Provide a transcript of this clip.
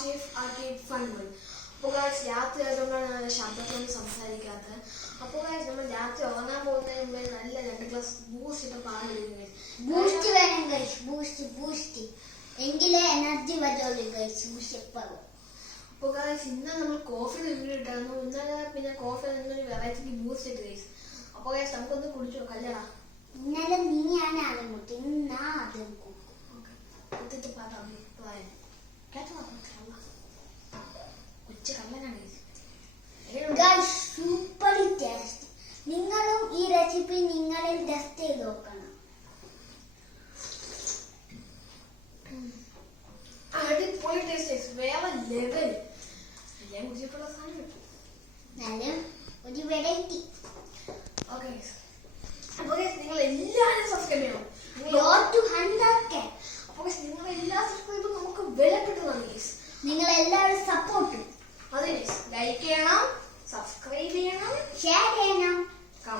Chef arcade fund one അപ്പോൾ guys രാത്രി ആയതുകൊണ്ടാണ് ശബ്ദത്തോട് സംസാരിക്കാത്തത്. അപ്പോൾ ഗായ്സ് നമ്മൾ രാത്രി ഉറങ്ങാൻ പോകുന്നതിന് മുമ്പേ നല്ല രണ്ട് ഗ്ലാസ് ബൂസ്റ്റ് ഇട്ട് പാടുന്നത് ബൂസ്റ്റ് വേണം കഴിച്ച് ബൂസ്റ്റ് ബൂസ്റ്റ് എങ്കിലേ എനർജി വരുള്ളൂ കഴിച്ച് എപ്പോഴും അപ്പോൾ ഗായ്സ് ഇന്ന് നമ്മൾ കോഫി നിന്നിട്ടായിരുന്നു ഇന്നലെ പിന്നെ കോഫി നിന്നൊരു വെറൈറ്റി ബൂസ്റ്റ് ഇട്ട് ഗൈസ് അപ്പോൾ ഗൈസ് നമുക്കൊന്ന് കുടിച്ചു കല്ലടാ ഇന്നലെ നിങ്ങളും നിങ്ങളിൽ ടെസ്റ്റ് ചെയ്ത് നോക്കണം. അടിപൊളി ടേസ്റ്റ് വേറെ ലെവൽ എല്ലാം കുടിച്ചിട്ടുള്ള സാധനം കിട്ടും. നല്ല ഒരു വെറൈറ്റി ഓക്കെ അപ്പോൾ നിങ്ങൾ എല്ലാവരും സബ്സ്ക്രൈബ് ചെയ്യണം. നിങ്ങൾ എല്ലാ സബ്സ്ക്രൈബും നമുക്ക് വിലപ്പെട്ടതാണ് നിങ്ങൾ എല്ലാവരും സപ്പോർട്ട് അതെ ലൈക്ക് ചെയ്യണം സബ്സ്ക്രൈബ് ചെയ്യണം. ഷെയർ